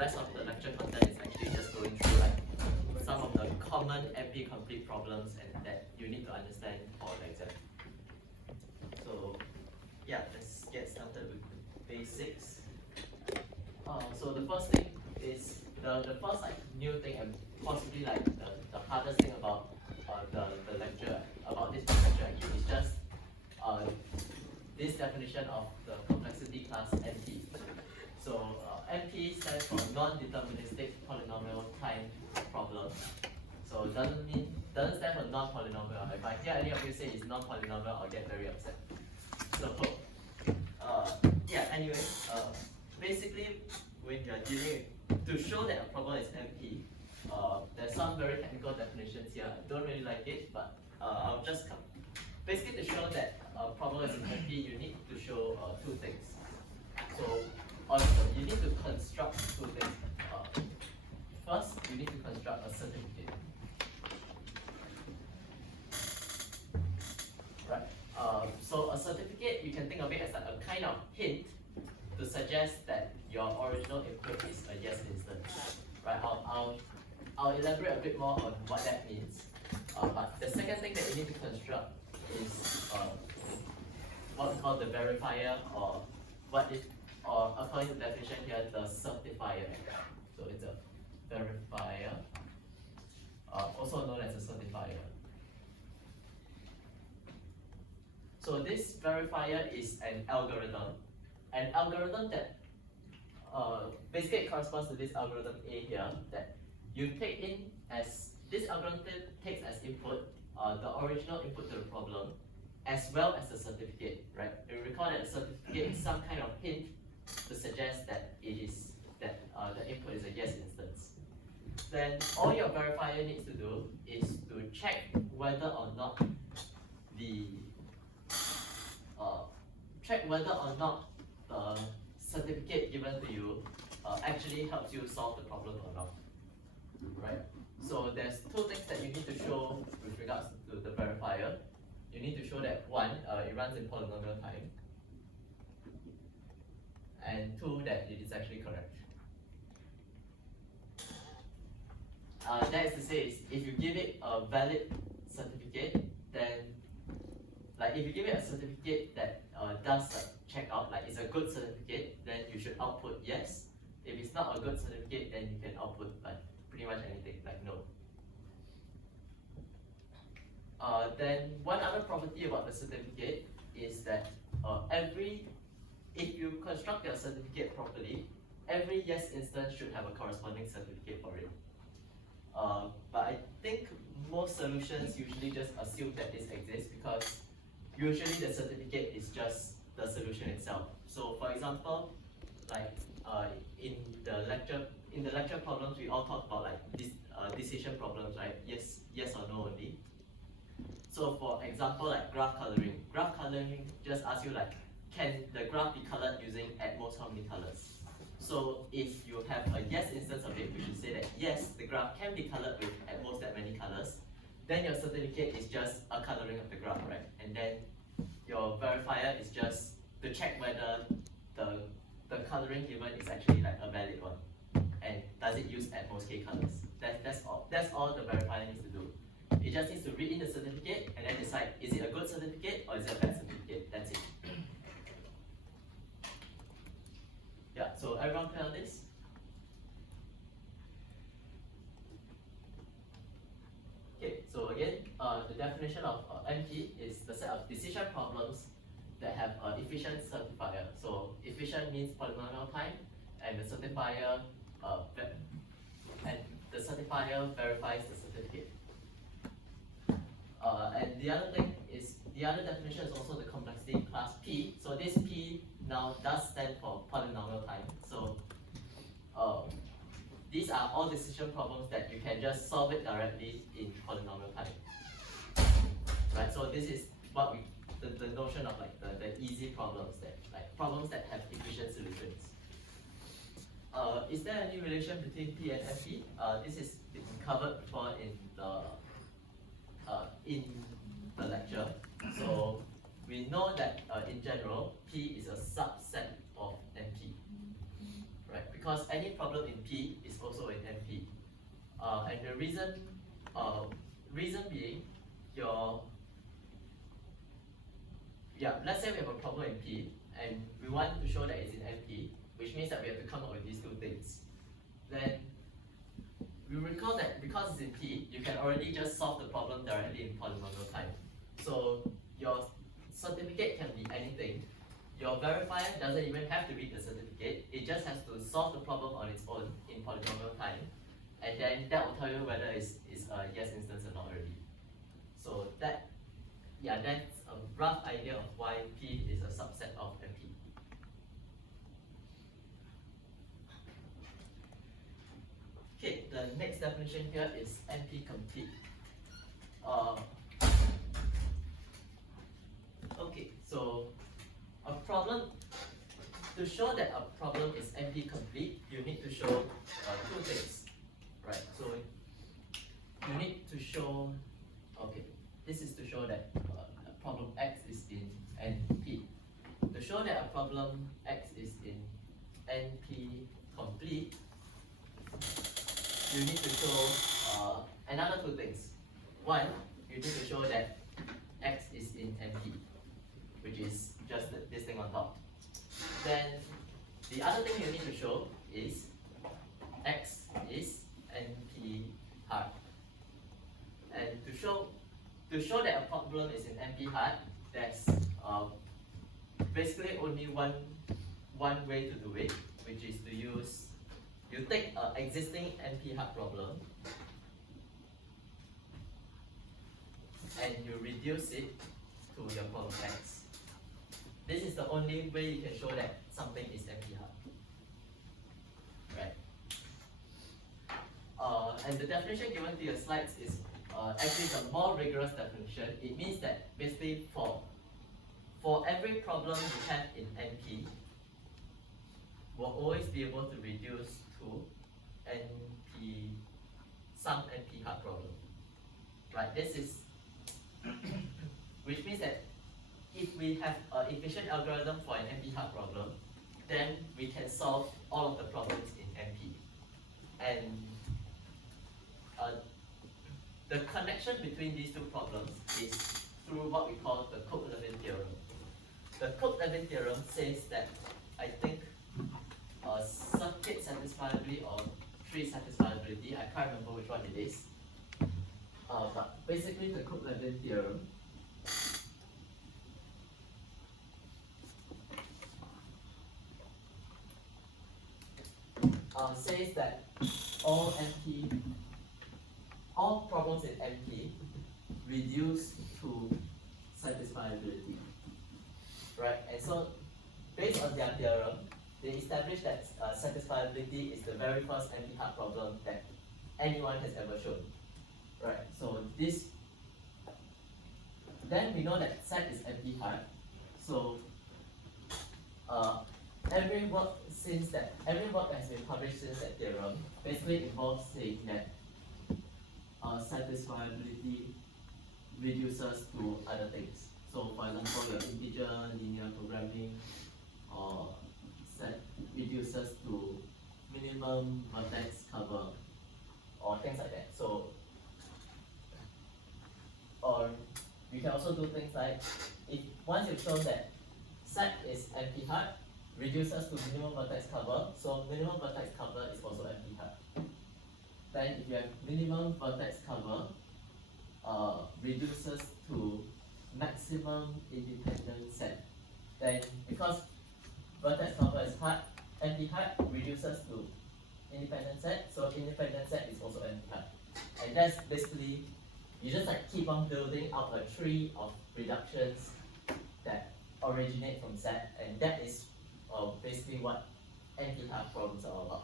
rest of the lecture content is actually just going through like some of the common MP complete problems and that you need to understand for the exam. So yeah, let's get started with the basics. So the first thing is the first like new thing and possibly like the hardest thing about the lecture, about this lecture actually is just this definition of the complexity class NP. So NP stands for non-deterministic polynomial time problem. So it doesn't stand for non-polynomial. If I hear any of you say it's non-polynomial, I'll get very upset. So yeah, anyway, basically when you're dealing with, to show that a problem is NP, there's some very technical definitions here. I don't really like it, but I'll just come. Basically, to show that a problem is NP, you need to show two things. So you need to construct two things. First, you need to construct a certificate. Right. So a certificate, you can think of it as like a kind of hint to suggest that your original input is a yes instance. Right. I'll elaborate a bit more on what that means. But the second thing that you need to construct is what we call the verifier, or according to the definition here, the certifier. So it's a verifier, also known as a certifier. So this verifier is an algorithm that basically it corresponds to this algorithm A here, that you take in as, this algorithm takes as input the original input to the problem, as well as the certificate, right? You recall that the certificate is some kind of hint to suggest that it is the input is a yes instance. Then all your verifier needs to do is to check whether or not the certificate given to you actually helps you solve the problem or not, right? So there's two things that you need to show with regards to the verifier. You need to show that one, it runs in polynomial time, and two, that it is actually correct. That is to say, if you give it a valid certificate, then like if you give it a certificate that does check out, like it's a good certificate, then you should output yes. If it's not a good certificate, then you can output like pretty much anything, like no. Then one other property about the certificate is that if you construct your certificate properly, every yes instance should have a corresponding certificate for it. But I think most solutions usually just assume that this exists because usually the certificate is just the solution itself. So for example, like in the lecture problems, we all talk about like this decision problems, right? Yes or no only. So for example, like graph coloring just asks you like, can the graph be colored using at most how many colors? So if you have a yes instance of it, we should say that yes, the graph can be colored with at most that many colors. Then your certificate is just a coloring of the graph, right? And then your verifier is just to check whether the coloring given is actually like a valid one, and does it use at most k colors. That's all the verifier needs to do. It just needs to read in the certificate and then decide, is it a good certificate or is it a bad certificate? That's it. Yeah, so everyone clear on this? Okay, so again, the definition of NP is the set of decision problems that have efficient certifier. So efficient means polynomial time, and the certifier verifies the certificate. And the other definition is also the complexity class P. So this P now does stand for polynomial time. So these are all decision problems that you can just solve it directly in polynomial time. Right? So this is what the notion of like the easy problems, that like problems that have efficient solutions. Is there any relation between P and NP? This is been covered before in the lecture. So we know that in general, P is a subset of NP, right? Because any problem in P And the reason being, let's say we have a problem in P, and we want to show that it's in NP, which means that we have to come up with these two things. Then we recall that because it's in P, you can already just solve the problem directly in polynomial time. So your certificate can be anything. Your verifier doesn't even have to read the certificate. It just has to solve the problem on its own in polynomial time. And then that will tell you whether it's a yes instance or not already. So that's a rough idea of why P is a subset of NP. Okay, the next definition here is NP complete. Okay, so a problem, to show that a problem is NP complete, you need to show two things, right? So you need to show, okay, this is to show that a problem X is in NP. To show that a problem X is in NP complete, you need to show another two things. One, you need to show that X is in NP, which is just this thing on top. Then the other thing you need to show is X is NP hard. And to show that a problem is in NP hard, there's basically only one way to do it, which is to use, you take an existing NP hard problem and you reduce it to your problem X. This is the only way you can show that something is NP hard, right? And the definition given to your slides is actually the more rigorous definition. It means that basically for every problem you have in NP, we'll always be able to reduce to some NP hard problem, right? This is which means that if we have an efficient algorithm for an NP hard problem, then we can solve all of the problems in NP. And the connection between these two problems is through what we call the Cook-Levin theorem. The Cook-Levin theorem says that, I think, circuit satisfiability or tree satisfiability, I can't remember which one it is. But basically the Cook-Levin theorem says that all problems in NP reduce to satisfiability, right? And so based on their theorem, they established that satisfiability is the very first NP hard problem that anyone has ever shown, right? So then we know that set is NP hard. So every work that has been published since that theorem basically involves saying that satisfiability reduces to other things. So for example, your integer linear programming or set reduces to minimum vertex cover or things like that. So, or we can also do things like, if once you've shown that set is NP hard, reduces to minimum vertex cover, so minimum vertex cover is also NP hard. Then if you have minimum vertex cover, reduces to maximum independent set. Then because vertex cover is hard, NP hard reduces to independent set, so independent set is also NP hard. And that's basically, you just like keep on building out a tree of reductions that originate from set, and that is basically what NP hard problems are all about.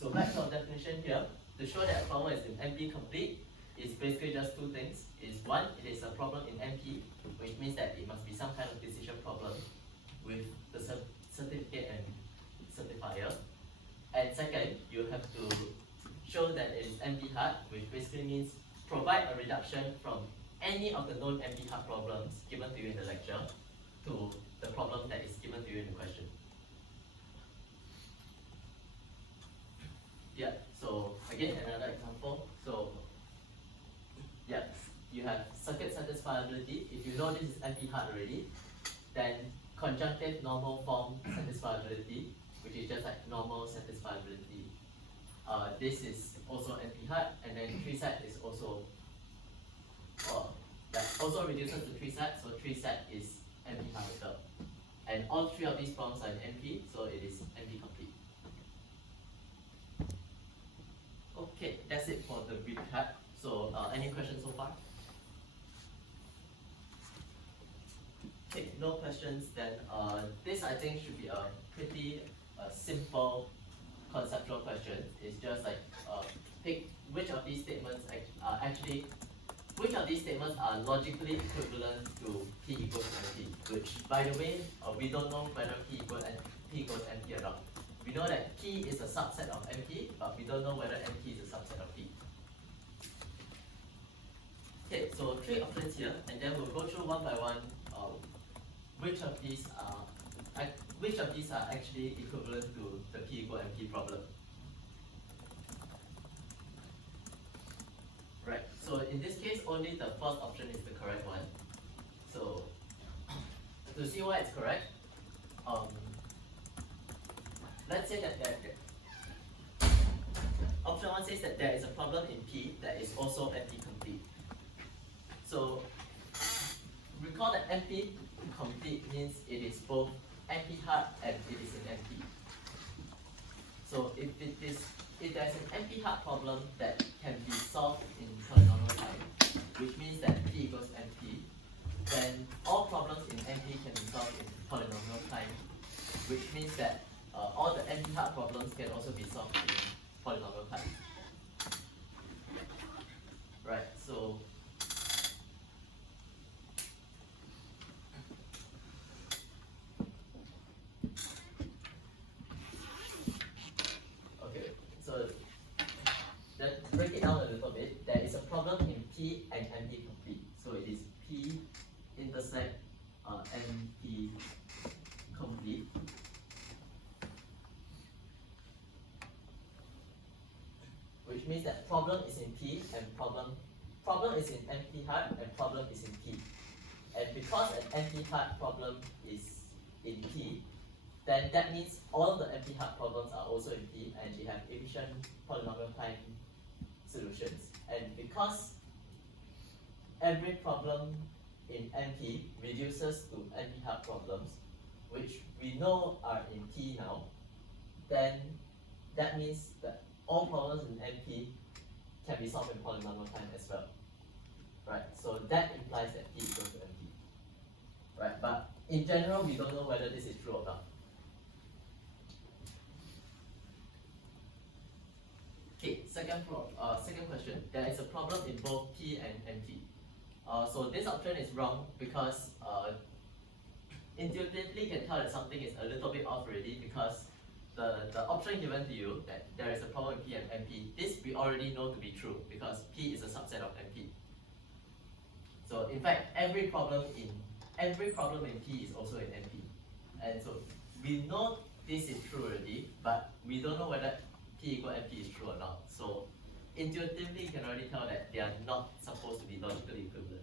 So back to our definition here, to show that a problem is in NP complete is basically just two things. Is one, it is a problem in NP, which means that it must be some kind of decision problem with the certificate and certifier. And second, you have to show that it is NP hard, which basically means provide a reduction from any of the known NP hard problems given to you in the lecture to the problem that is given to you in the question. satisfiability, if you know this is NP hard already, then conjunctive normal form satisfiability, which is just like normal satisfiability. This is also NP hard, and then 3 set is also also reduces to 3 set, so 3 set is NP hard as well. And all 3 of these forms are in NP, so it is NP complete. Okay, that's it for the recap. So any questions so far? Okay, no questions, then this I think should be a pretty simple conceptual question. It's just like pick which of these statements which of these statements are logically equivalent to P equals NP, which by the way, we don't know whether P equals NP or not. We know that P is a subset of NP, but we don't know whether NP is a subset of P. Okay, so 3 options here, and then we'll go through one by one which of these are actually equivalent to the P equal NP problem. Right, so in this case, only the first option is the correct one. So to see why it's correct, let's say that option 1 says that there is a problem in P that is also NP complete. So recall that NP complete means it is both NP hard and it is in NP. So if there's an NP hard problem that can be solved in polynomial time, which means that P equals NP, then all problems in NP can be solved in polynomial time, which means that all the NP hard problems can also be solved in polynomial time. Right, so break it down a little bit. There is a problem in P and NP complete. So it is P intersect NP complete. Which means that problem is in P and problem is in NP hard and problem is in P. And because an NP hard problem is in P, then that means all the NP hard problems are also in P and they have efficient polynomial time solutions. And because every problem in NP reduces to NP hard problems, which we know are in P now, then that means that all problems in NP can be solved in polynomial time as well. Right, so that implies that P equals to NP. Right, but in general, we don't know whether this is true or not. Okay, second question. There is a problem in both P and NP. So this option is wrong because intuitively you can tell that something is a little bit off already, because the option given to you that there is a problem in P and NP, this we already know to be true because P is a subset of NP. So in fact, every problem in P is also in NP. And so we know this is true already, but we don't know whether P equal NP is true or not. So intuitively you can already tell that they are not supposed to be logically equivalent.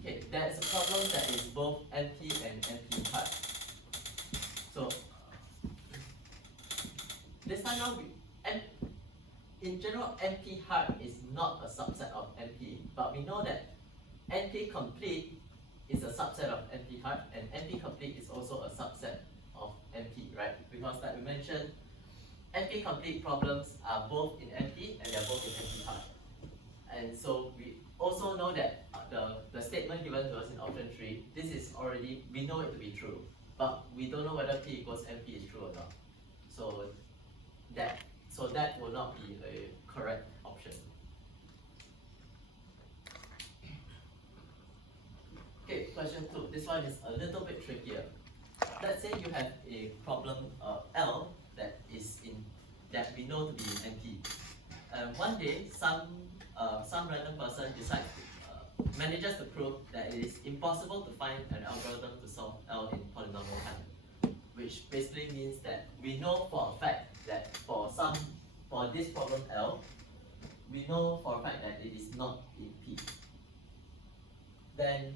Okay, there is a problem that is both NP and NP hard. So this time around, in general, NP hard is not a subset of NP, but we know that NP complete is a subset of NP hard, and NP complete is also a subset of NP, right? Because like we mentioned, NP complete problems are both in NP and they're both in NP hard. And so we also know that the statement given to us in option 3, this is already, we know it to be true, but we don't know whether P equals NP is true or not. So that will not be a correct option. Okay, question 2. This one is a little bit trickier. Let's say you have a problem L that we know to be in NP. One day, some random person decides manages to prove that it is impossible to find an algorithm to solve L in polynomial time, which basically means that we know for a fact that for this problem L, we know for a fact that it is not in P. Then,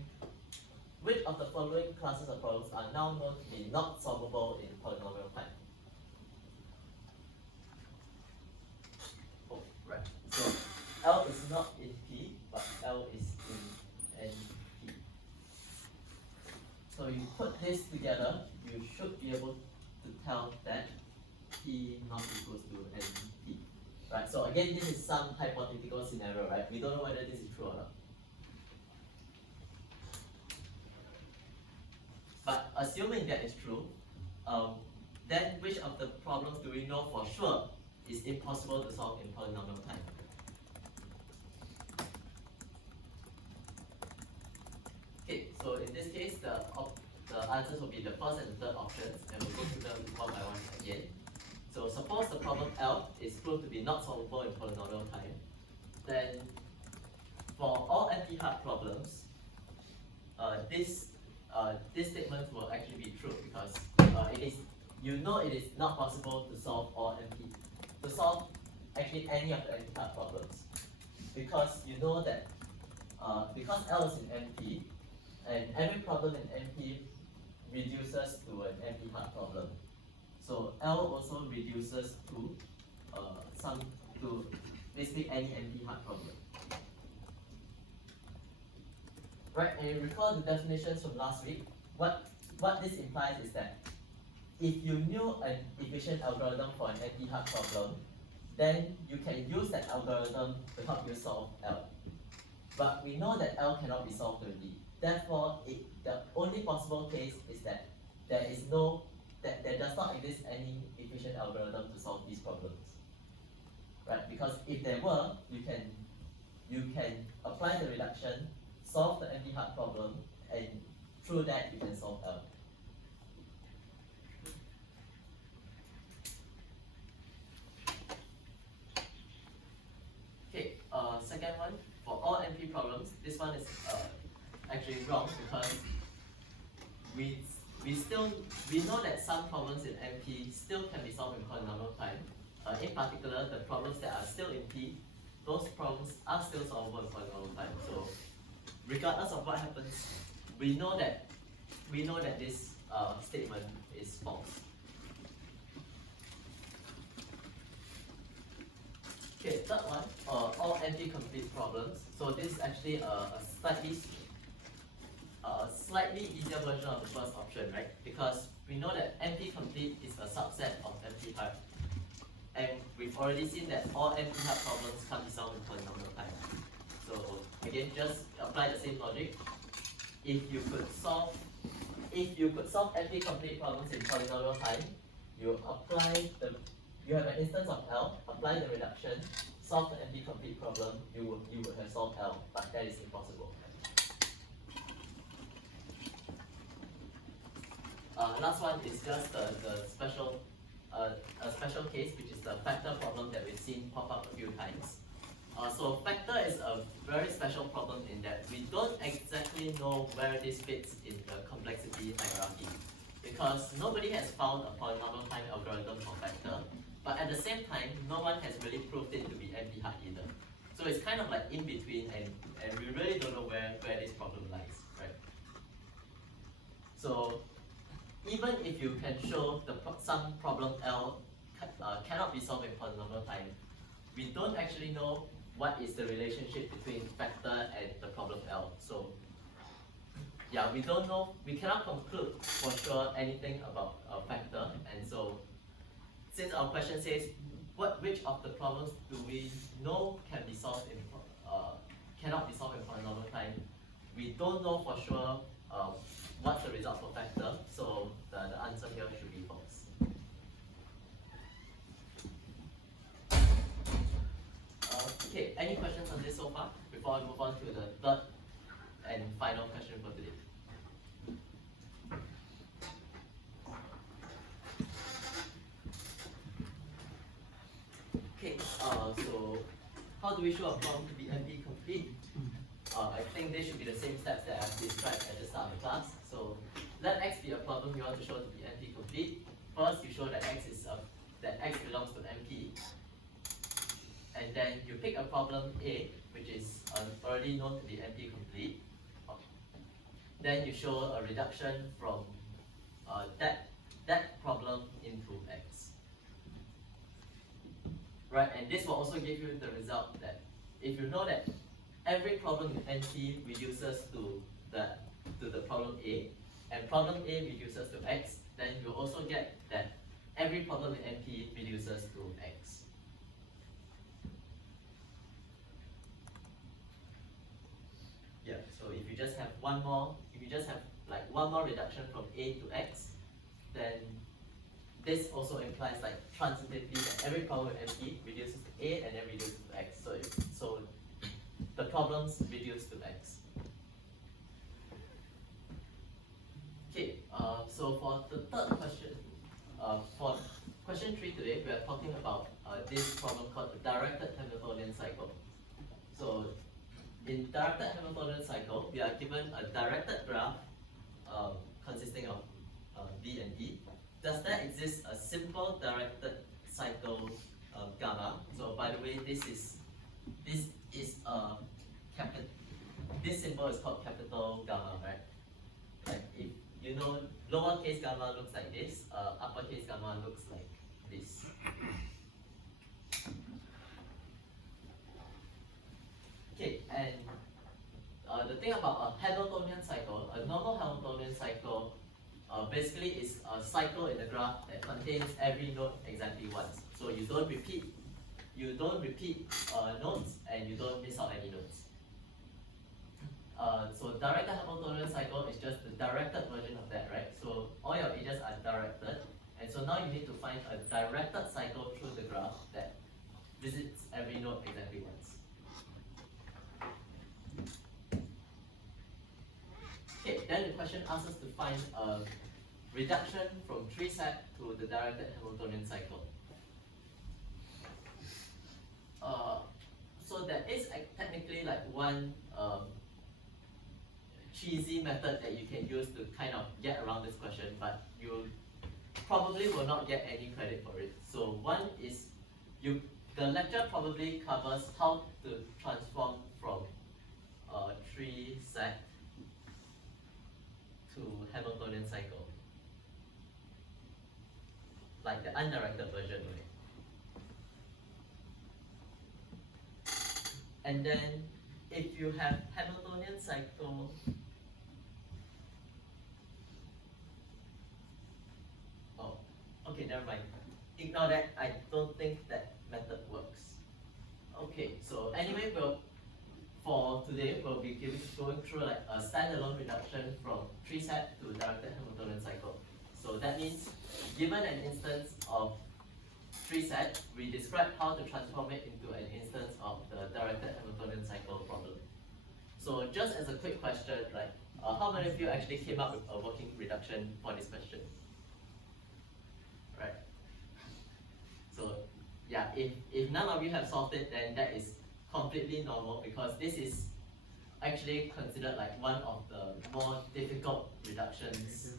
which of the following classes of problems are now known to be not solvable in polynomial time? Oh, right. So L is not in P, but L is in NP. So you put this together, you should be able to tell that P not equals to NP. Right, so again, this is some hypothetical scenario, right? We don't know whether this is true or not. But assuming that is true, then which of the problems do we know for sure is impossible to solve in polynomial time? Okay, so in this case, the answers will be the first and the third options, and we'll go through them one by one again. So suppose the problem L is proved to be not solvable in polynomial time, then for all NP-hard problems, this statement will actually be true because it is not possible to solve all to solve actually any of the NP-hard problems, because you know that because L is in NP, and every problem in NP reduces to an NP-hard problem. So L also reduces to basically any NP-hard problem. Right, and you recall the definitions from last week. What this implies is that if you knew an efficient algorithm for an NP-hard problem, then you can use that algorithm to help you solve L. But we know that L cannot be solved already. Therefore, the only possible case is that there does not exist any efficient algorithm to solve these problems. Right? Because if there were, you can apply the reduction, solve the NP-hard problem, and through that you can solve L. Okay, second one, for all NP problems, this one is actually wrong because we know that some problems in NP still can be solved in polynomial time. In particular, the problems that are still in P, those problems are still solvable in polynomial time. So regardless of what happens, we know that this statement is false. Okay, third one, all NP-complete problems. So this is actually a slightly easier version of the first option, right? Because we know that NP-complete is a subset of NP-hard. And we've already seen that all NP-hard problems can't be solved in polynomial time. So again, just apply the same logic. If you could solve NP-complete problems in polynomial time, you have an instance of L, apply the reduction, solve the NP-complete problem, you would have solved L, but that is impossible. Last one is just a special case, which is the factor problem that we've seen pop up a few times. So factor is a very special problem in that we don't exactly know where this fits in the complexity hierarchy, because nobody has found a polynomial time algorithm for factor, but at the same time, no one has really proved it to be NP-hard either. So it's kind of like in between, and we really don't know where this problem lies, right? So even if you can show some problem L cannot be solved in polynomial time, we don't actually know what is the relationship between factor and the problem L. So yeah, we don't know, we cannot conclude for sure anything about a factor, and so since our question says which of the problems do we know cannot be solved in polynomial time, we don't know for sure what's the result for factor, so the answer here should be false. Okay, any questions on this so far before I move on to the third and final question for today? Okay, so how do we show a problem to be NP complete? I think they should be the same steps that I've described at the start of the class. So let X be a problem you want to show to be NP complete. First, you show that X belongs to NP, and and then you pick a problem A, which is already known to be NP complete. Then you show a reduction from that problem into X. Right, and this will also give you the result that if you know that every problem in NP reduces to the problem A, and problem A reduces to X, then you also get that every problem in NP reduces to X. Yeah, so if you just have one more reduction from A to X, then this also implies like transitively that every problem in NP reduces to A and then reduces to X. So the problems reduce to X. Okay, so for the third question, for question 3 today, we are talking about this problem called the directed Hamiltonian cycle. So in directed Hamiltonian cycle, we are given a directed graph consisting of B and D. Does there exist a simple directed cycle gamma? So by the way, this is a capital. This symbol is called capital gamma, right? Like if you know, lowercase gamma looks like this, uppercase gamma looks like this. Okay, and the thing about a Hamiltonian cycle, a normal Hamiltonian cycle, basically is a cycle in the graph that contains every node exactly once. So you don't repeat nodes, and you don't miss out any nodes. So directed Hamiltonian cycle is just the directed version of that, right? So all your edges are directed, and so now you need to find a directed cycle through the graph that visits every node exactly once. Okay, then the question asks us to find a reduction from tree set to the directed Hamiltonian cycle. So there is technically like one cheesy method that you can use to kind of get around this question, but you probably will not get any credit for it. So one is the lecture probably covers how to transform from tree set to Hamiltonian cycle, like the undirected version, right? And then if you have Hamiltonian cycle, okay, never mind. Ignore that. I don't think that method works. Okay, so anyway, for today, we'll be going through like a standalone reduction from tree set to directed Hamiltonian cycle. So that means, given an instance of tree set, we describe how to transform it into an instance of the directed Hamiltonian cycle problem. So just as a quick question, like, how many of you actually came up with a working reduction for this question? Right. So yeah, if none of you have solved it, then that is completely normal, because this is actually considered like one of the more difficult reductions.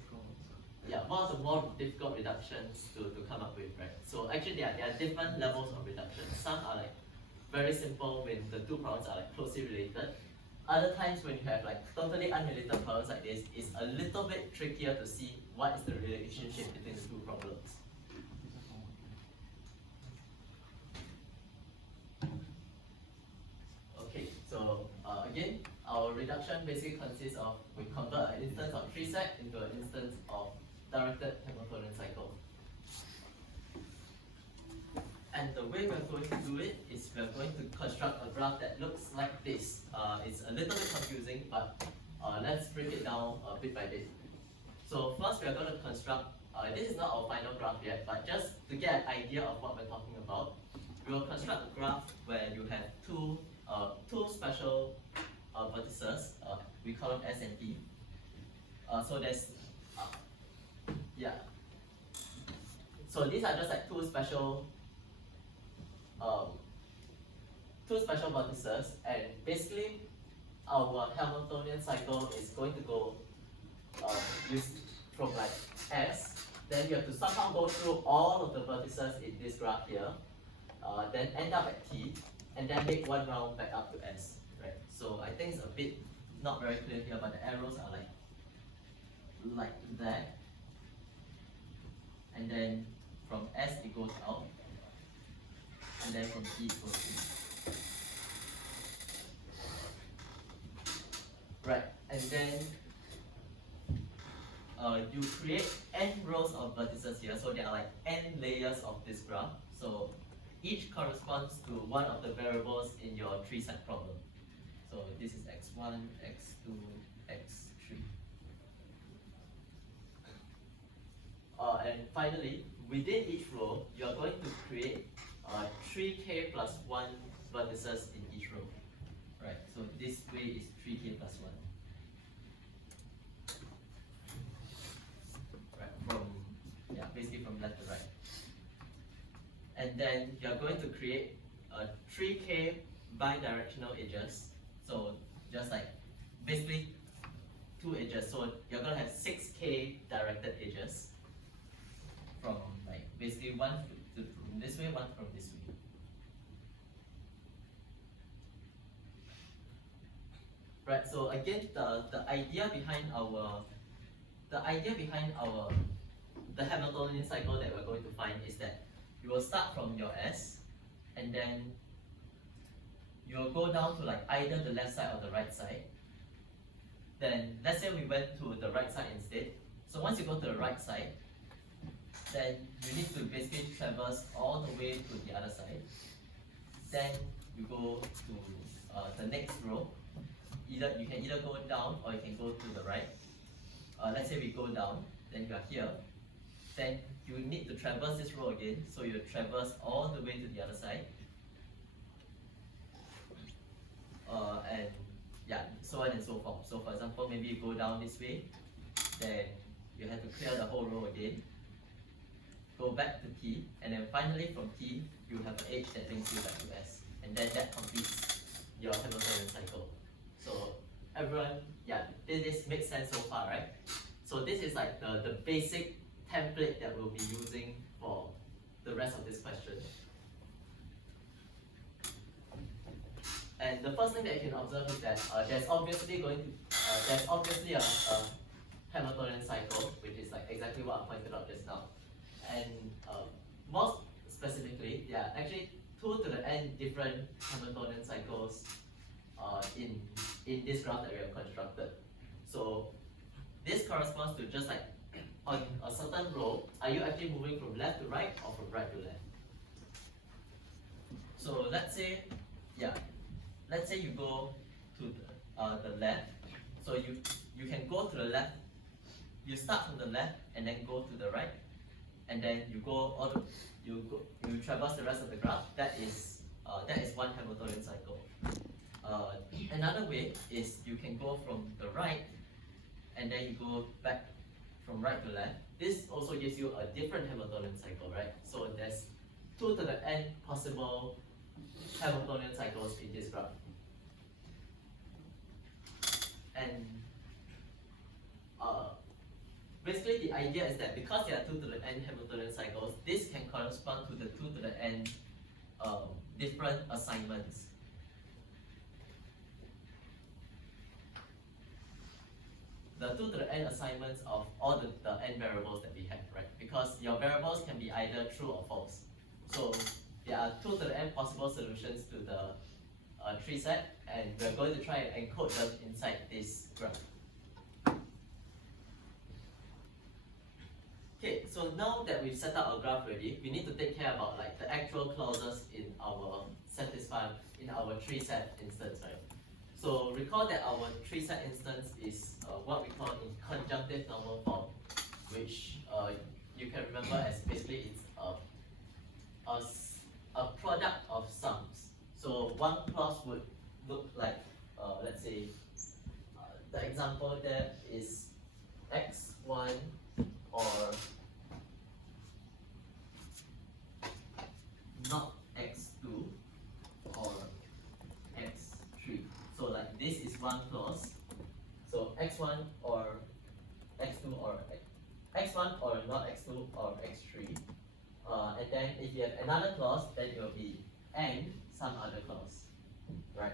Yeah, one of the more difficult reductions to come up with, right? So actually there are different levels of reduction. Some are like very simple when the two problems are like closely related. Other times when you have like totally unrelated problems like this, it's a little bit trickier to see what is the relationship between the two problems. Okay, so again, our reduction basically consists of, we convert an instance of tree set into an instance of directed Hamiltonian cycle. And the way we're going to do it is we're going to construct a graph that looks like this. It's a little bit confusing, but let's break it down bit by bit. So first we're going to construct, this is not our final graph yet, but just to get an idea of what we're talking about, we will construct a graph where you have two special vertices, we call them S and T. So there's, yeah. So these are just like two special vertices, and basically our Hamiltonian cycle is going to go use from like S, then you have to somehow go through all of the vertices in this graph here, then end up at T, and then make one round back up to S, right? So I think it's a bit not very clear here, but the arrows are like that, and then from S it goes out, and then from T it goes in. Right, and then you create n rows of vertices here, so there are like n layers of this graph. So each corresponds to one of the variables in your tree-set problem. So this is x1, x2, x3. And finally, within each row, you are going to create 3k plus 1 vertices in each row. Right, so this way is 3k plus 1. Basically from left to right. And then you're going to create 3k bidirectional edges. So just like basically 2 edges. So you're going to have 6k directed edges from like basically one from this way, one from this way. Right. So again, the idea behind the Hamiltonian cycle that we're going to find is that you will start from your S, and then you will go down to like either the left side or the right side. Then let's say we went to the right side instead. So once you go to the right side, then you need to basically traverse all the way to the other side. Then you go to the next row. You can either go down or you can go to the right. Let's say we go down, then you are here. Then you need to traverse this row again, so you traverse all the way to the other side. And yeah, so on and so forth. So for example, maybe you go down this way, then you have to clear the whole row again, go back to T, and then finally from T, you have an edge that links you back to S. And then that completes your Hamiltonian cycle. So everyone, yeah, this makes sense so far, right? So this is like the basic template that we'll be using for the rest of this question. And the first thing that you can observe is that there's obviously a Hamiltonian cycle, which is like exactly what I pointed out just now. And more specifically, there are actually 2 to the n different Hamiltonian cycles in this graph that we have constructed. So this corresponds to just like on a certain row, are you actually moving from left to right or from right to left? So let's say you go to the left. So you can go to the left. You start from the left and then go to the right, and then you traverse the rest of the graph. That is one Hamiltonian cycle. Another way is you can go from the right and then you go back from right to left. This also gives you a different Hamiltonian cycle, right? So there's 2 to the n possible Hamiltonian cycles in this graph. And basically the idea is that because there are 2 to the n Hamiltonian cycles, this can correspond to the 2 to the n different assignments. The 2 to the n assignments of all the n variables that we have, right? Because your variables can be either true or false. So there are 2 to the n possible solutions to the tree set, and we're going to try and encode them inside this graph. Okay, so now that we've set up our graph already, we need to take care about like the actual clauses in our tree set instance, right? So recall that our tree set instance is what we call in conjunctive normal form, which you can remember as basically it's a product of sums. So one clause would look like, let's say, the example there is x1 or not x2 or x3. So like this is one clause. So x1 or x2 or x1 or not x2 or x3. And then if you have another clause, then it will be and some other clause, right?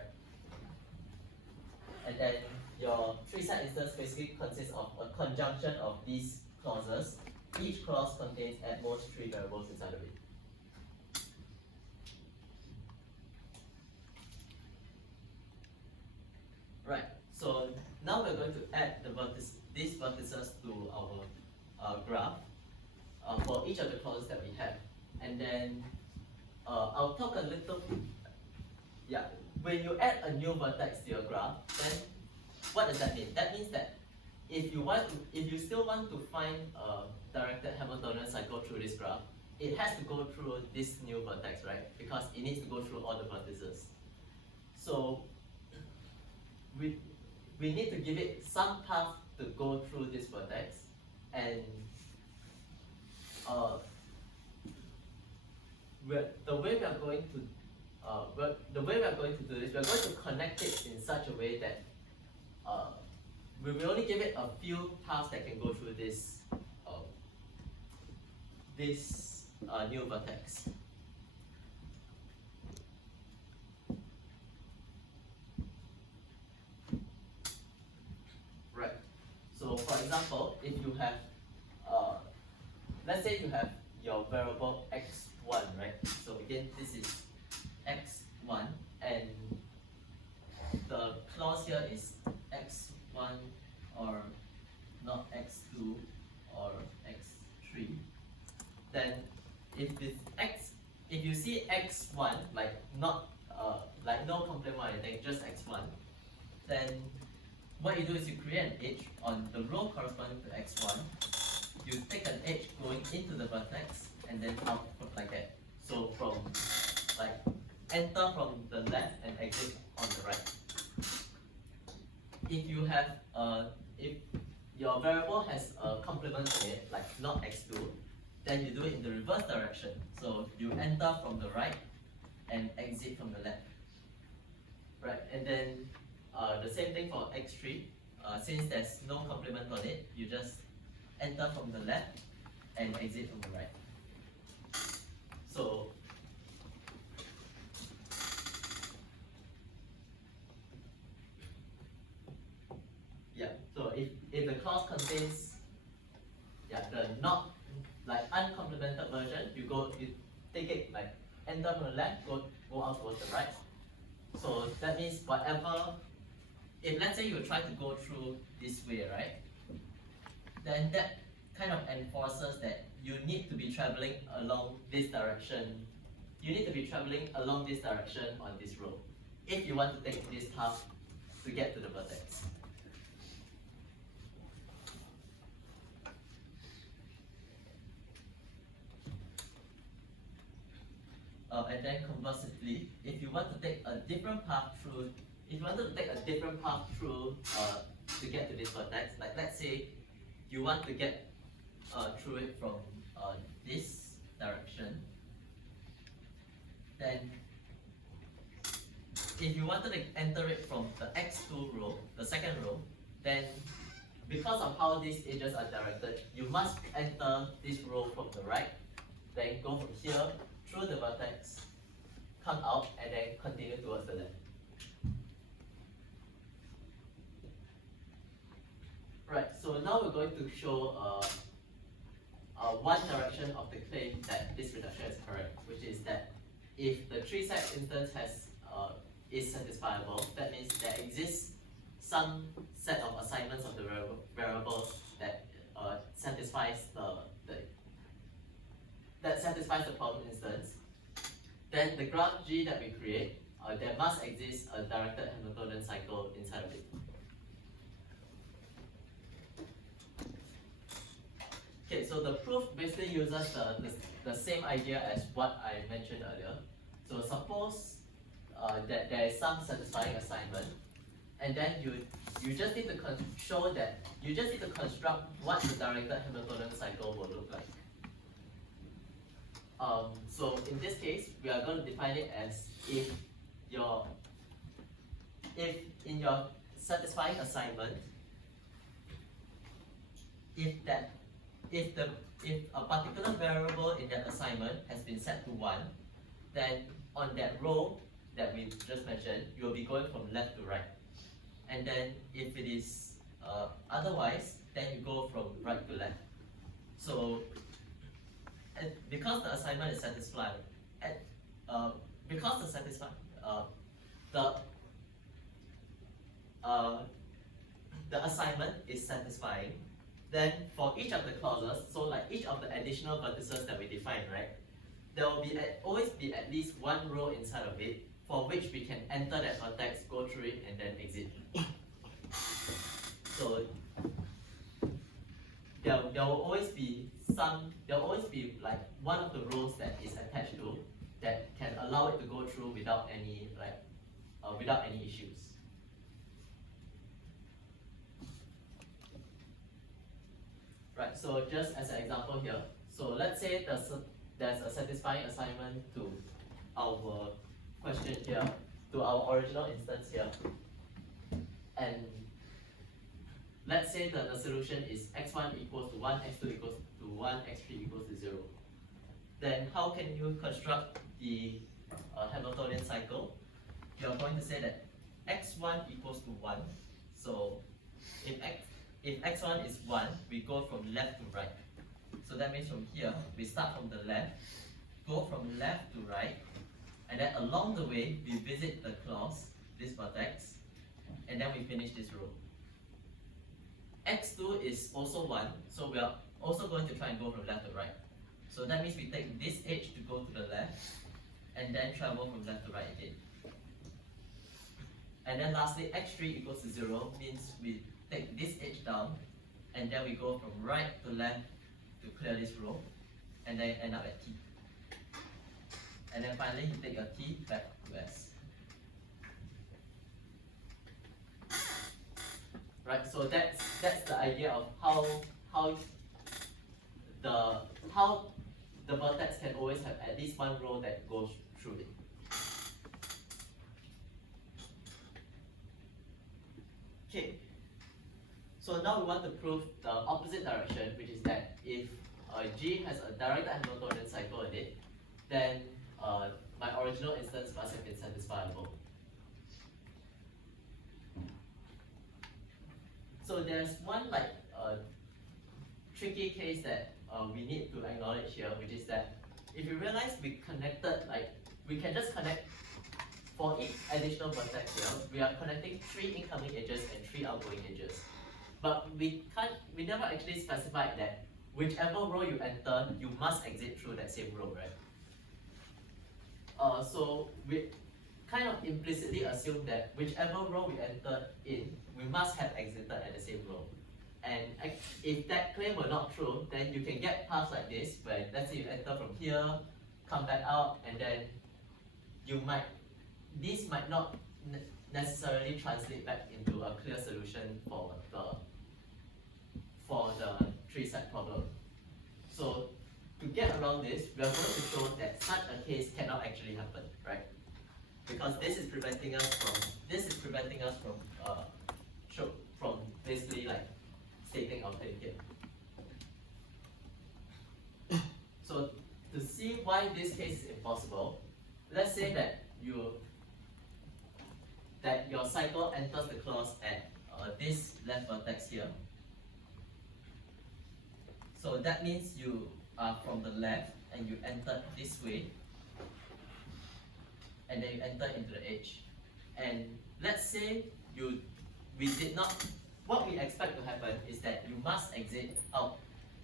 And then your tree-set instance basically consists of a conjunction of these clauses. Each clause contains at most 3 variables inside of it. Right, so now we're going to add these vertices to our graph for each of the clauses that we have. And then I'll talk a little, yeah, when you add a new vertex to your graph, then what does that mean? That means that if you still want to find a directed Hamiltonian cycle through this graph, it has to go through this new vertex, right? Because it needs to go through all the vertices. So we need to give it some path to go through this vertex, and the way we are going to do this, we are going to connect it in such a way that we will only give it a few paths that can go through this new vertex. Right. So for example, if you have, let's say you have your variable x1, right? So again, this is x1, and the clause here is x1 or not x2 or x3. Then if you see x1 like not like no complement or anything, just x1, then what you do is you create an edge on the row corresponding to x1. You take an edge going into the vertex and then output like that. So from like enter from the left and exit on the right. If you have if your variable has a complement in it, like not x2, then you do it in the reverse direction. So you enter from the right and exit from the left. Right, and then the same thing for x3. Since there's no complement on it, you just enter from the left and exit from the right. So yeah, so if the clause contains the not like uncomplemented version, you take it like enter from the left, go out towards the right. So that means whatever, if let's say you try to go through this way, right, then that kind of enforces that you need to be traveling along this direction. You need to be traveling along this direction on this row if you want to take this path to get to the vertex. And then conversely, if you want to take a different path through, to get to this vertex, like let's say you want to get through it from this direction, then if you wanted to enter it from the x2 row, the second row, then because of how these edges are directed, you must enter this row from the right, then go from here through the vertex, come out, and then continue towards the left. Right, so now we're going to show one direction of the claim that this reduction is correct, which is that if the tree-set instance is satisfiable, that means there exists some set of assignments of the variables that satisfies the problem instance. Then the graph G that we create, there must exist a directed Hamiltonian cycle inside of it. Okay, so the proof basically uses the same idea as what I mentioned earlier. So suppose that there is some satisfying assignment, and then you just need to show that you just need to construct what the directed Hamiltonian cycle will look like. So in this case, we are going to define it as if in your satisfying assignment, if a particular variable in that assignment has been set to 1, then on that row that we just mentioned, you will be going from left to right. And then if it is otherwise, then you go from right to left. So because the assignment is satisfied, because the assignment is satisfying, then for each of the clauses, so like each of the additional vertices that we define, right, there will be always be at least one row inside of it for which we can enter that vertex, go through it, and then exit. So there will always be like one of the rows that is attached to that can allow it to go through without any issues. Right, so just as an example here, so let's say there's a satisfying assignment to our question here, to our original instance here, and let's say that the solution is x1 equals to 1, x2 equals to 1, x3 equals to 0. Then how can you construct the Hamiltonian cycle? You're going to say that x1 equals to 1. So if x1 is 1, we go from left to right. So that means from here, we start from the left, go from left to right, and then along the way, we visit the clause, this vertex, and then we finish this row. x2 is also 1, so we are also going to try and go from left to right. So that means we take this edge to go to the left, and then travel from left to right again. And then lastly, x3 equals to 0 means we take this edge down, and then we go from right to left to clear this row, and then end up at t. And then finally, you take your t back to s. Right, so that's the idea of how the vertex can always have at least one row that goes through it. Okay. So now we want to prove the opposite direction, which is that if G has a directed Hamiltonian cycle in it, then my original instance must have been satisfiable. So there's one tricky case that we need to acknowledge here, which is that if you realize we connected, we can just connect for each additional vertex here, we are connecting 3 incoming edges and 3 outgoing edges. But we never actually specified that whichever row you enter, you must exit through that same row, right? So we kind of implicitly assume that whichever row we enter in, we must have exited at the same row. And if that claim were not true, then you can get paths like this, where let's say you enter from here, come back out, and then this might not necessarily translate back into a clear solution for the tree-set problem. So to get around this, we are going to show that such a case cannot actually happen, right? Because this is preventing us from basically stating our claim here. So to see why this case is impossible, let's say that your cycle enters the clause at this left vertex here. So that means you are from the left and you enter this way, and then you enter into the edge. And let's say what we expect to happen is that you must exit out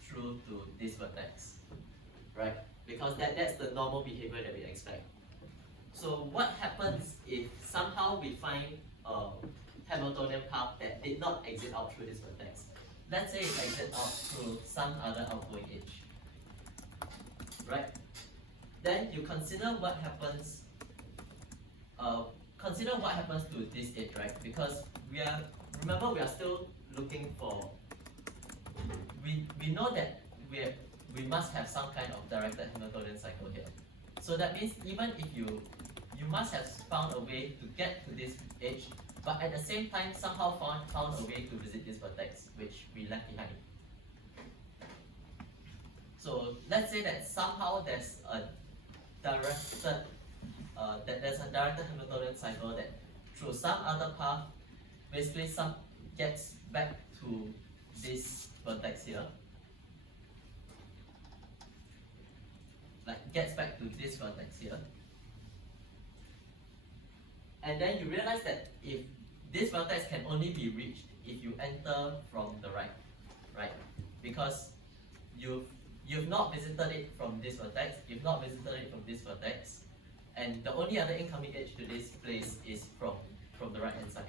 through to this vertex, right? Because that's the normal behavior that we expect. So what happens if somehow we find a Hamiltonian path that did not exit out through this vertex? Let's say it exits out through some other outgoing edge, right? Then you consider what happens. Consider what happens to this edge, right? Because remember we are still looking for. We know that we must have some kind of directed Hamiltonian cycle here. So that means even if you must have found a way to get to this edge, but at the same time somehow found a way to visit this vertex, which we left behind. So let's say that somehow there's a directed that there's a directed Hamiltonian cycle that through some other path, basically some gets back to this vertex here, like gets back to this vertex here, and then you realize that if this vertex can only be reached if you enter from the right, right? Because you've not visited it from this vertex, you've not visited it from this vertex, and the only other incoming edge to this place is from the right hand side.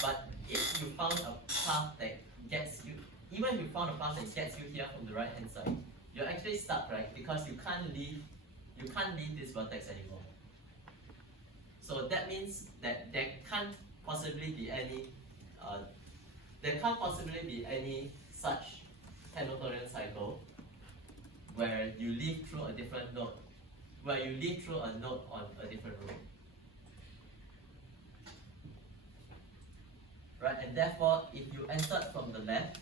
But if you found a path that gets you, even if you found a path that gets you here from the right hand side, you're actually stuck, right? Because you can't leave this vertex anymore. So that means that there can't possibly be any such Hamiltonian cycle where you leave through a different node, where you leave through a node on a different road. Right, and therefore, if you entered from the left,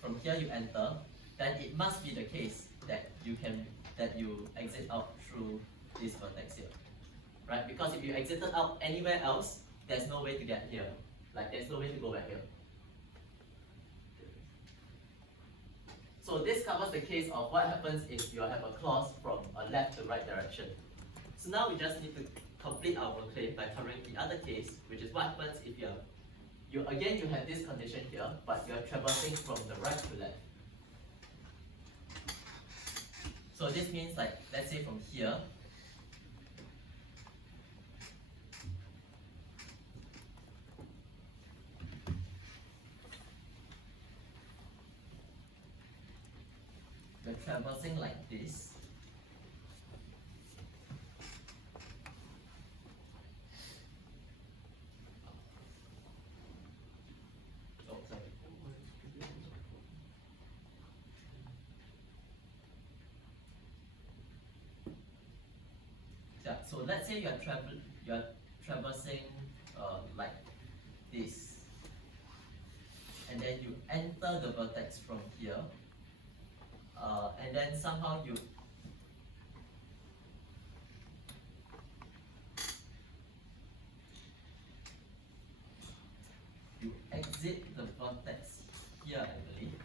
from here you enter, then it must be the case that you exit out through this vertex here. Right, because if you exited out anywhere else, there's no way to get here. Like there's no way to go back here. So this covers the case of what happens if you have a clause from a left to right direction. So now we just need to complete our claim by covering the other case, which is what happens if you have this condition here, but you're traversing from the right to left. So this means, like, let's say from here, you're traversing like this. Oh, sorry. Yeah, so let's say you're traversing like this, and then you enter the vertex from here. And then somehow you exit the vertex here, I believe.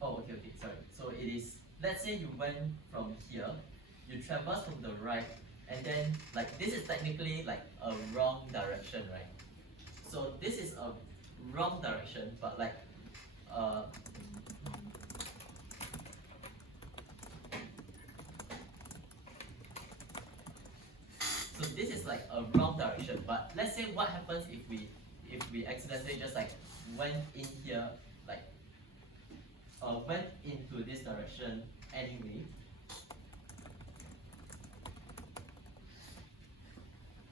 Oh, okay, sorry. So it is, let's say you went from here, you traverse from the right, and then, like, this is technically like a wrong direction, right? So this is a wrong direction, but like, so this is like a wrong direction, but let's say what happens if we accidentally just like went in here, like, went into this direction anyway,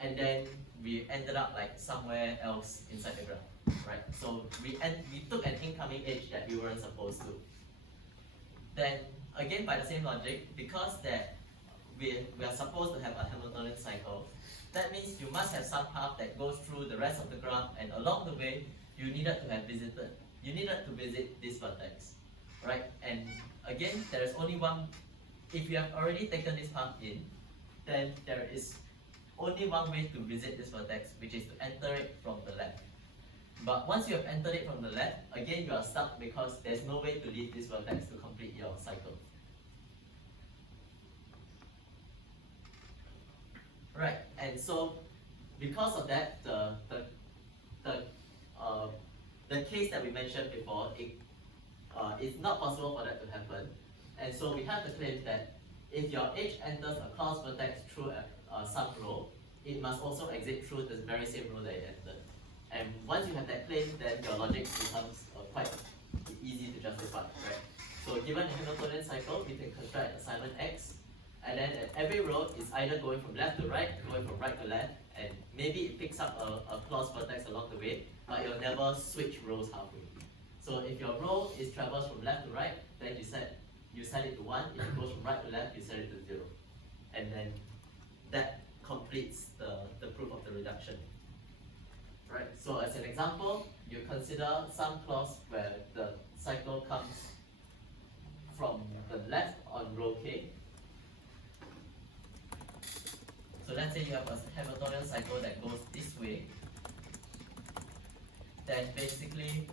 and then we ended up like somewhere else inside the graph, right? So we took an incoming edge that we weren't supposed to. Then again, by the same logic, because that we are supposed to have a Hamiltonian cycle, that means you must have some path that goes through the rest of the graph, and along the way you needed to visit this vertex. Right, and again, there is only one. If you have already taken this path in, then there is only one way to visit this vertex, which is to enter it from the left. But once you have entered it from the left, again you are stuck because there's no way to leave this vertex to complete your cycle. Right, and so because of that, the case that we mentioned before, it's not possible for that to happen, and so we have to claim that if your edge enters a clause vertex through some row, it must also exit through the very same row that it entered. And once you have that claim, then your logic becomes quite easy to justify, right? So given a Hamiltonian cycle, we can construct assignment X, and then at every row is either going from left to right, going from right to left, and maybe it picks up a clause vertex along the way, but you'll never switch rows halfway. So if your row is travels from left to right, then you set it to 1. If it goes from right to left, you set it to 0. And then that completes the proof of the reduction. Right, so as an example, you consider some clause where the cycle comes from the left on row K. So let's say you have a Hamiltonian cycle that goes this way. Then basically,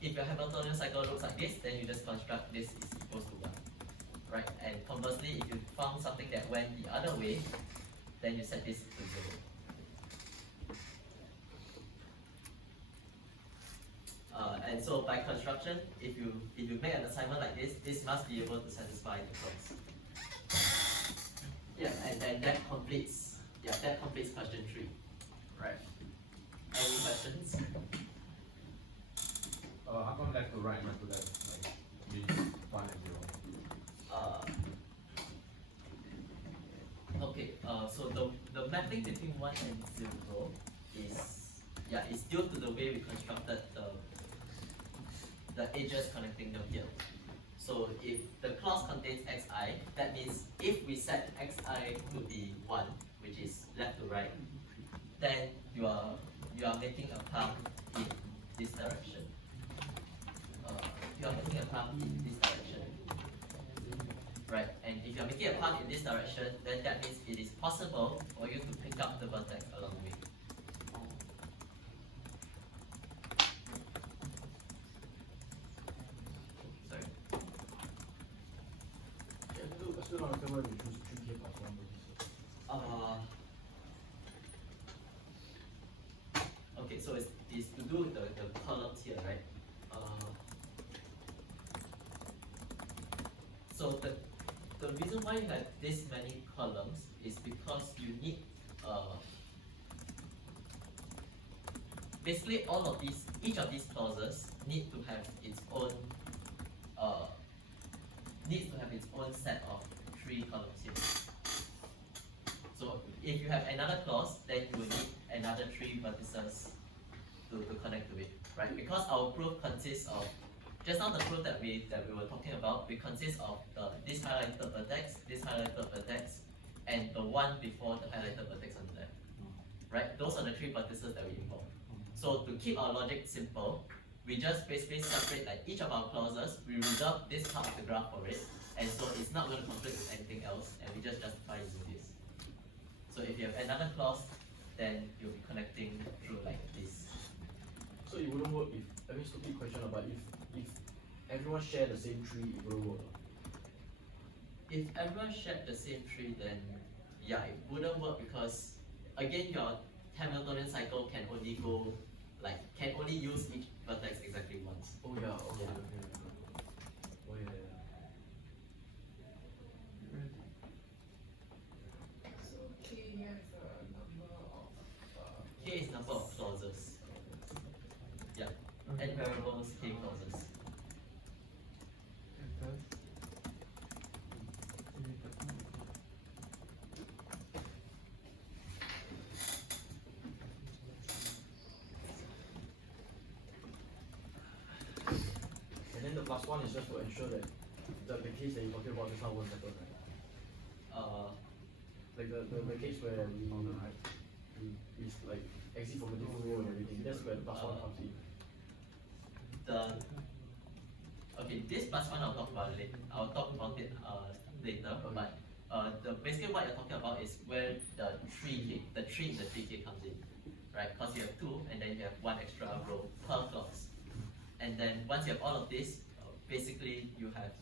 if your Hamiltonian cycle looks like this, then you just construct this is equals to 1. Right, and conversely, if you found something that went the other way, then you set this to 0. And so by construction, if you make an assignment like this must be able to satisfy the clause. Yeah, and then that completes question 3. Right. Any questions? How come left to right, not to left? Like use 1 and 0. Okay. So the mapping between 1 and 0 is due to the way we constructed the edges connecting them here. So if the clause contains xi, that means if we set xi to be 1, which is left to right, then you are making a path in this direction. You are making a path in this direction. Right, and if you are making a path in this direction, then that means it is possible for you to pick up the vertex along the way. Still don't understand why we choose 3K plus 1 Okay, so it's to do with the columns here, right? So the reason why you have this many columns is because you need basically each of these clauses need to have its own set of 3 columns here. So if you have another clause, then you will need another 3 vertices to connect to it, right? Because our proof consists of, just now the proof that we were talking about, we consist of this highlighted vertex, and the one before the highlighted vertex on the left, right? Those are the 3 vertices that we involve. So to keep our logic simple, we just basically separate like each of our clauses, we reserve this part of the graph for it, and so it's not going to conflict with anything else, and we just justify using this. So if you have another clause, then you'll be connecting through like this. So it wouldn't work if, I mean, stupid question, but if everyone share the same tree, it wouldn't work. If everyone shared the same tree, then yeah, it wouldn't work because again, your Hamiltonian cycle can only use each vertex exactly once. Oh yeah, okay, Yeah. okay. Oh yeah. So K has a number of K is number of clauses. Yeah, n variables, K clauses. And then the plus 1 is just to ensure that the case that you're talking about just now won't happen, right? Like the case where we like exit from a different row and everything, that's where the plus 1 comes in. Okay, this plus 1 I'll talk about it later. Later, Okay. but basically what you're talking about is where the 3K in the 3K comes in, right? Because you have 2 and then you have 1 extra row per clause. And then once you have all of this, basically you have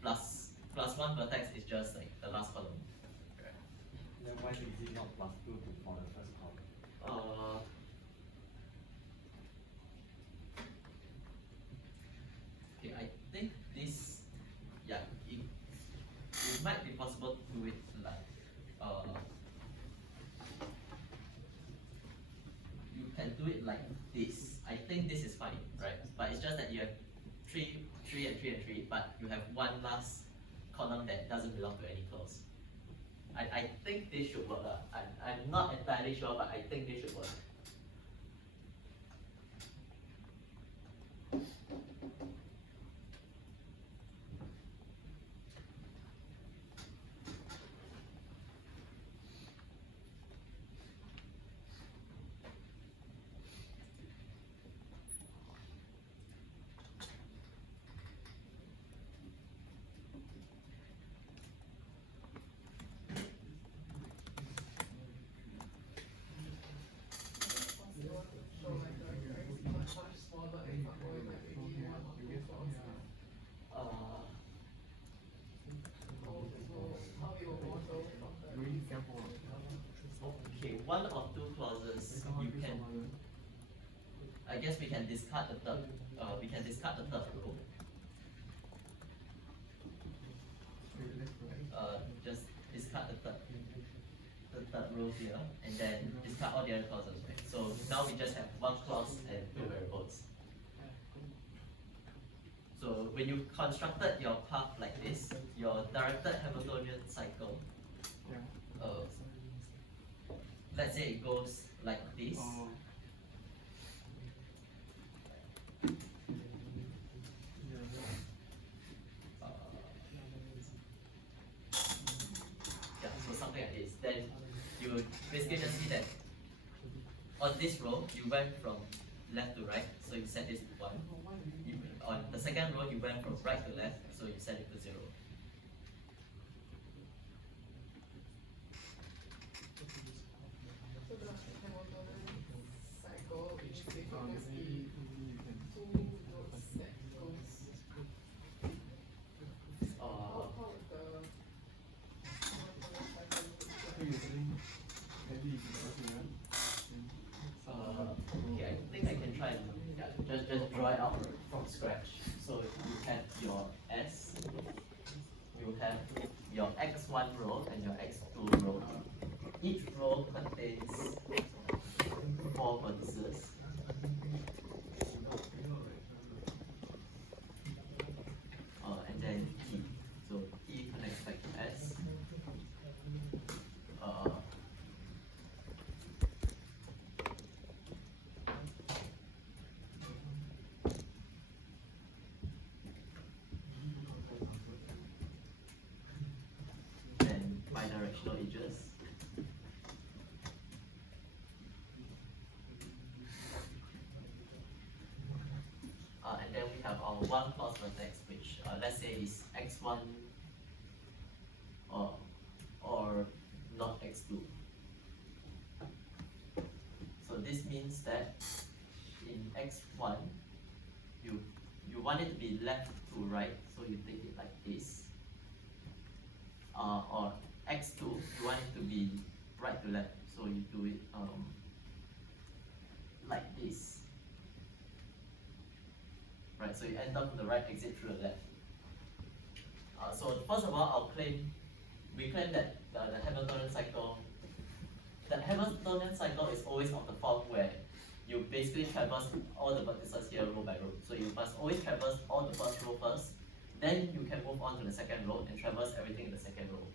plus 1 vertex is just like the last column. Right? Then why is it not plus 2 for the first column? Okay, I think this, yeah, it might be possible to do it like, you can do it like this. I think this is fine, right? But it's just that you have 3, 3, and 3, and 3, but you have one last column that doesn't belong to any clause. I think this should work. I'm not entirely sure, but I think this should work. Okay, one or two clauses you can. I guess we can discard the third. We can discard the third row. Just discard the third row here, and then discard all the other clauses. Right? So now we just have one clause and two variables. So when you constructed your path like this, your directed Hamiltonian cycle, let's say it goes like this. Yeah, so something like this. Then you would basically just see that on this row, you went from left to right, so you set this to 1. On the second row, you went from right to left, so you set it to 0. So the Hamiltonian cycle is basically two road cycles. How would the Hamiltonian cycle Okay, I think I can try and just draw it out from scratch. So you have your S, you have your x1 row and your x2 row. Each row contains 4 vertices. And then T. So T connects back to S. Then bidirectional edges. And then we have our one clause vertex, which let's say is x1 or not x2. So this means that in x1 you want it to be left to right, so you take it like this. Or x2 you want it to be right to left, so you do it like this. Right, so you end up with the right exit through the left. So first of all, we claim that the Hamiltonian cycle is always of the form where you basically traverse all the vertices here row by row. So you must always traverse all the first row first, then you can move on to the second row and traverse everything in the second row.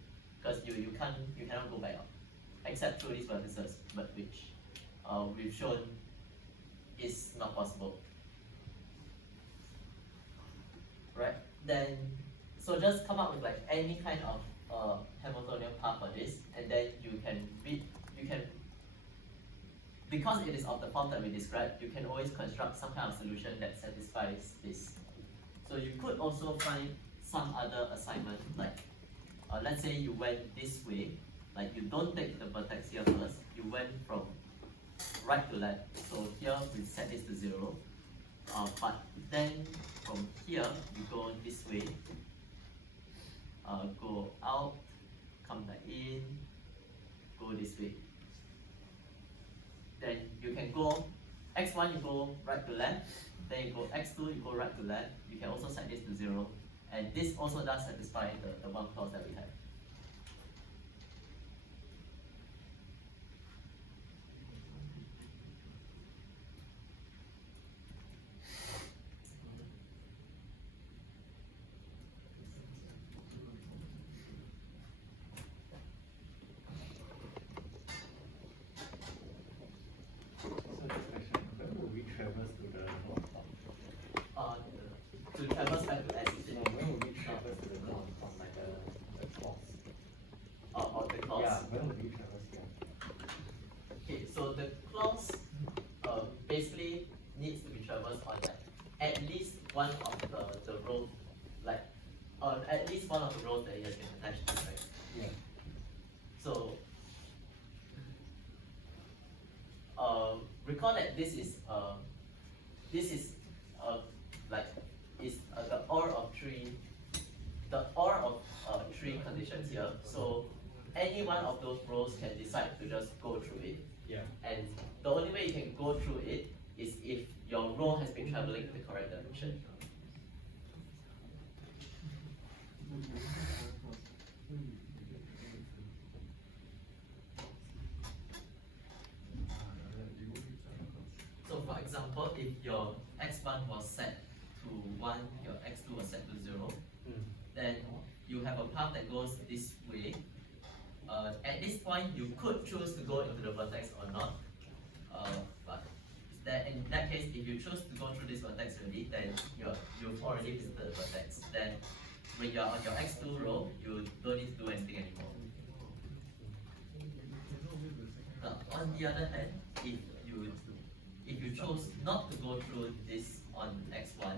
Because you cannot go back up, except through these vertices, but which we've shown is not possible. Right? Then, so just come up with like any kind of Hamiltonian path for this, and then because it is of the form that we described, you can always construct some kind of solution that satisfies this. So you could also find some other assignment, like let's say you went this way, like you don't take the vertex here first, you went from right to left. So here we set this to 0. But then from here you go this way, go out, come back in, go this way. Then you can go x1 you go right to left, then you go x2 you go right to left. You can also set this to 0, and this also does satisfy the one clause that we have. To traverse back to S, when will we traverse to the north from like the clause? Or the clause. Yeah, when will we traverse here? Okay, so the clause basically needs to be traversed on like at least one of the rows, like on at least one of the rows that it has been attached to, right? Yeah. So recall that this is like is the OR of three conditions here. So any one of those rows can decide to just go through it. Yeah. And the only way you can go through it is if your row has been traveling in the correct direction. So for example, if your x1 was set to 1, your x2 was set to 0, then you have a path that goes this way. At this point, you could choose to go into the vertex or not. But in that case, if you choose to go through this vertex already, then you've already visited the vertex. Then when you're on your x2 row, you don't need to do anything anymore. Now, on the other hand, if you chose not to go through this on x1,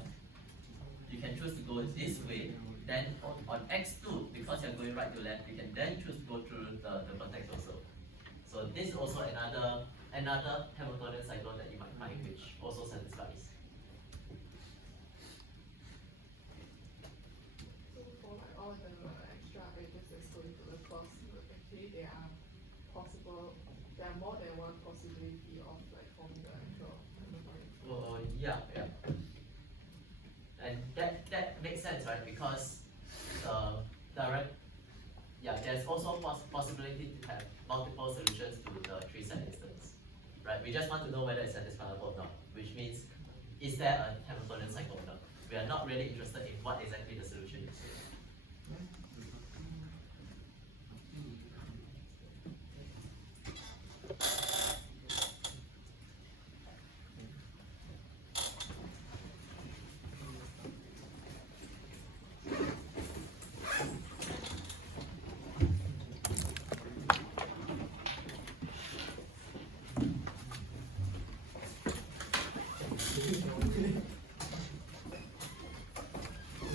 you can choose to go this way. Then on x2, because you're going right to left, you can then choose to go through the vertex also. So this is also another Hamiltonian cycle that you might find which also satisfies. So for like all the extra edges that's going to the first root, actually there are more than one possibility of like forming the actual Hamiltonian. Yeah. And that makes sense, right? Because there's also possibility to have multiple solutions to the three-set instance, right? We just want to know whether it's satisfiable or not, which means, is there a Hamiltonian cycle or not? We are not really interested in what exactly the solution is.